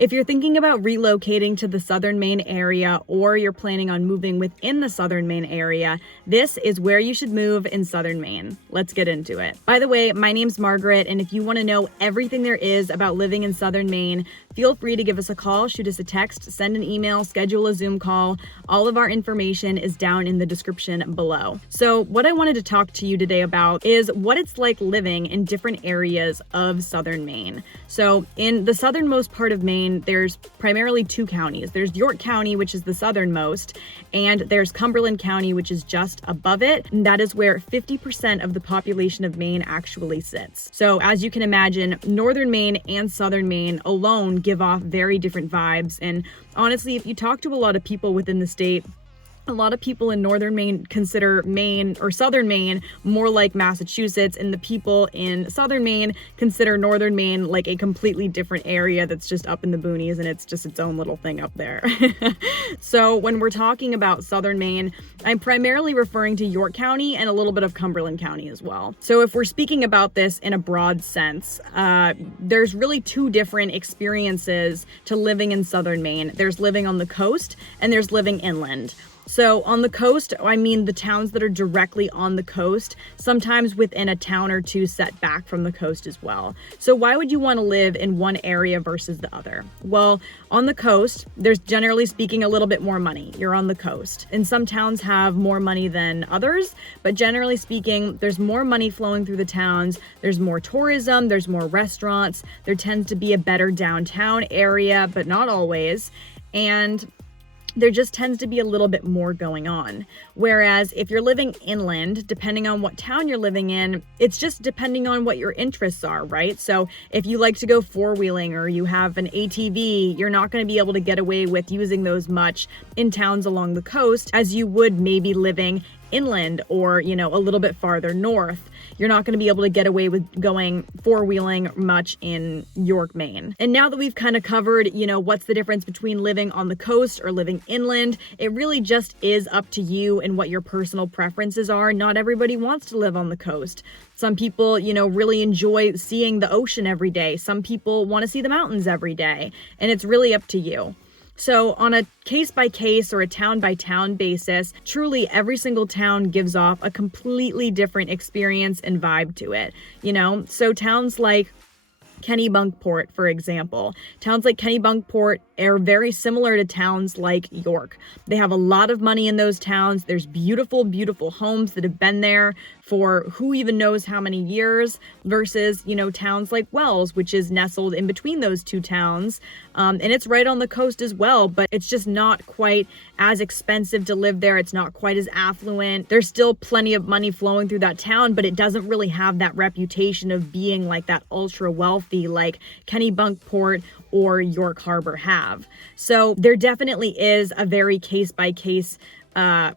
If you're thinking about relocating to the Southern Maine area or you're planning on moving within the Southern Maine area, this is where you should move in Southern Maine. Let's get into it. By the way, my name's Margaret, and if you want to know everything there is about living in Southern Maine, feel free to give us a call, shoot us a text, send an email, schedule a Zoom call. All of our information is down in the description below. So what I wanted to talk to you today about is what it's like living in different areas of Southern Maine. So in the southernmost part of Maine, there's primarily two counties. There's York County, which is the southernmost, and there's Cumberland County, which is just above it. And that is where 50% of the population of Maine actually sits. So as you can imagine, Northern Maine and Southern Maine alone give off very different vibes. And honestly, if you talk to a lot of people within the state, a lot of people in Northern Maine consider Maine or Southern Maine more like Massachusetts, and the people in Southern Maine consider Northern Maine like a completely different area that's just up in the boonies and it's just its own little thing up there. So when we're talking about Southern Maine, I'm primarily referring to York County and a little bit of Cumberland County as well. So if we're speaking about this in a broad sense, there's really two different experiences to living in Southern Maine. There's living on the coast and there's living inland. So on the coast, I mean the towns that are directly on the coast, sometimes within a town or two set back from the coast as well. So why would you want to live in one area versus the other? Well, on the coast, there's generally speaking a little bit more money. You're on the coast. And some towns have more money than others, but generally speaking, there's more money flowing through the towns. There's more tourism, there's more restaurants. There tends to be a better downtown area, but not always. And there just tends to be a little bit more going on. Whereas if you're living inland, depending on what town you're living in, it's just depending on what your interests are, right? So if you like to go four-wheeling or you have an ATV, you're not going to be able to get away with using those much in towns along the coast as you would maybe living inland or, a little bit farther north. You're not going to be able to get away with going four-wheeling much in York, Maine. And now that we've kind of covered, what's the difference between living on the coast or living inland, it really just is up to you and what your personal preferences are. Not everybody wants to live on the coast. Some people, really enjoy seeing the ocean every day. Some people want to see the mountains every day, and it's really up to you. So on a case-by-case or a town-by-town basis, truly every single town gives off a completely different experience and vibe to it, So towns like Kennebunkport, for example. Towns like Kennebunkport are very similar to towns like York. They have a lot of money in those towns. There's beautiful, beautiful homes that have been there for who even knows how many years versus, towns like Wells, which is nestled in between those two towns. And it's right on the coast as well, but it's just not quite as expensive to live there. It's not quite as affluent. There's still plenty of money flowing through that town, but it doesn't really have that reputation of being like that ultra wealthy like Kennebunkport or York Harbor have. So there definitely is a very case-by-case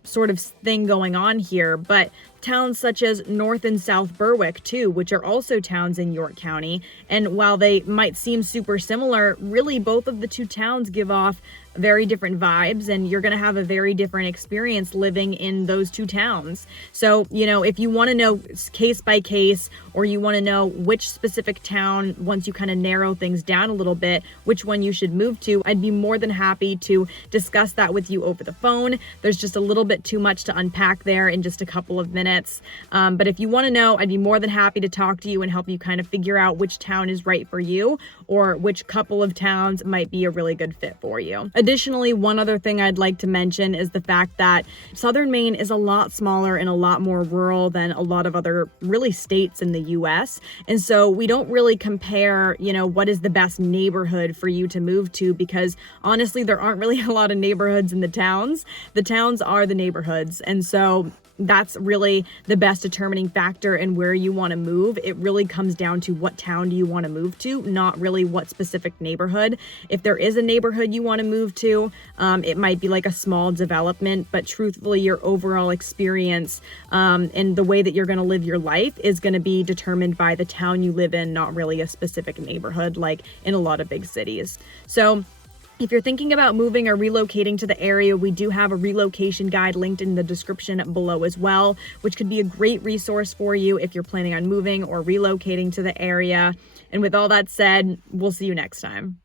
sort of thing going on here, but towns such as North and South Berwick too, which are also towns in York County, and while they might seem super similar, really both of the two towns give off very different vibes, and you're going to have a very different experience living in those two towns. So, if you want to know case by case, or you want to know which specific town, once you kind of narrow things down a little bit, which one you should move to, I'd be more than happy to discuss that with you over the phone. There's just a little bit too much to unpack there in just a couple of minutes. But if you want to know, I'd be more than happy to talk to you and help you kind of figure out which town is right for you, or which couple of towns might be a really good fit for you. Additionally, one other thing I'd like to mention is the fact that Southern Maine is a lot smaller and a lot more rural than a lot of other really states in the US. And so we don't really compare, what is the best neighborhood for you to move to, because honestly, there aren't really a lot of neighborhoods in the towns. The towns are the neighborhoods. And so that's really the best determining factor in where you want to move. It really comes down to what town do you want to move to, not really what specific neighborhood. If there is a neighborhood you want to move to, it might be like a small development, but truthfully, your overall experience and the way that you're going to live your life is going to be determined by the town you live in, not really a specific neighborhood like in a lot of big cities. So if you're thinking about moving or relocating to the area, we do have a relocation guide linked in the description below as well, which could be a great resource for you if you're planning on moving or relocating to the area. And with all that said, we'll see you next time.